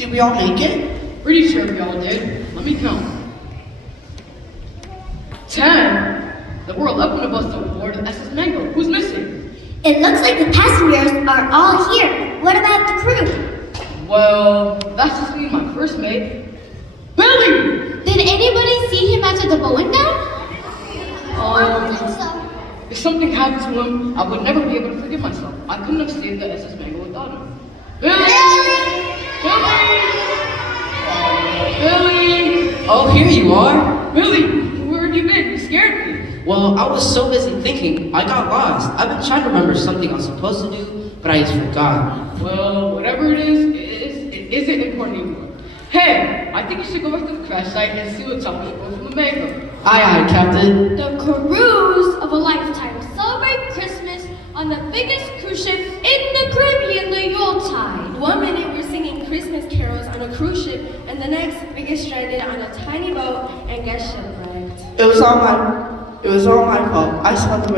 Did we all make it? Pretty sure we all did. Let me count. 10. Then we're 11 of us on board the SS Mango. Who's missing? It looks like the passengers are all here. What about the crew? Well, that's just me and my first mate, Billy! Did anybody see him after the boat down? If something happened to him, I would never be able to forgive myself. I couldn't have saved the SS Mango without him. Billy! Billy! Oh, here you are. Billy, where have you been? You scared me. Well, I was so busy thinking, I got lost. I've been trying to remember something I was supposed to do, but I just forgot. Well, whatever it isn't important anymore. Hey, I think you should go back to the crash site and see what's up with from the mango. Aye, aye, Captain. The cruise of a lifetime. Celebrate Christmas on the biggest cruise ship in the Caribbean, the Yuletide. 1 minute we're singing Christmas carols on a cruise ship, and the next we get stranded on a tiny boat and get shipwrecked. It was all my fault. It was all my fault. I saw the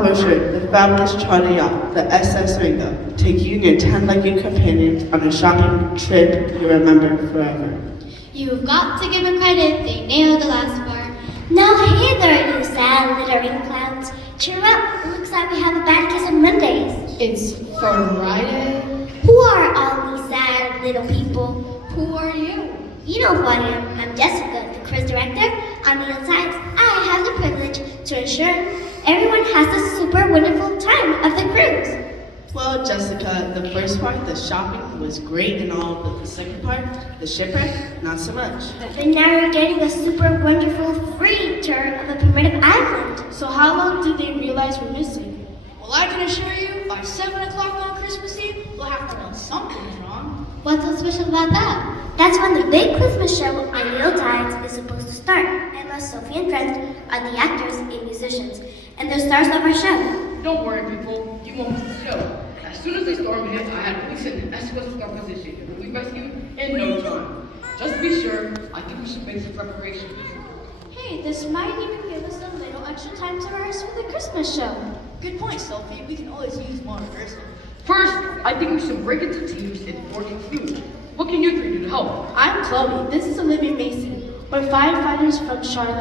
brochure, the fabulous charter yacht, the SS Ringo, take you and your 10 lucky companions on a shopping trip you remember forever. You've got to give them credit, they nailed the last part. Now hey there, you sad littering clowns. Cheer up, it looks like we have a bad case of Mondays. It's Friday. Who are all these sad little people? Who are you? You know who I am. I'm Jessica, the cruise director. On the inside, I have the privilege to ensure everyone has a super wonderful time of the cruise. Well, Jessica, the first part, the shopping, was great and all, but the second part, the shipwreck, not so much. But now you're getting a super wonderful free tour of a primitive island. So how long did they realize we're missing? Well, I can assure you, by 7 o'clock on Christmas Eve, we'll have to know something's wrong. What's so special about that? That's when the big Christmas show on Yuletide is supposed to start. Emma, Sophie, and friends are the actors and musicians, and the stars of our show. Don't worry, people. You won't miss the show. As soon as the storm hit, I had police and escorts to our position, and we rescued in no time. Just to be sure, I think we should make some preparations. Hey, this might even give us a little extra time to rehearse for the Christmas show. Good point, Sophie. We can always use more rehearsal. First, I think we should break into teams and work in food. What can you three do to help? I'm Chloe. This is Olivia Mason. We're firefighters from Charlotte.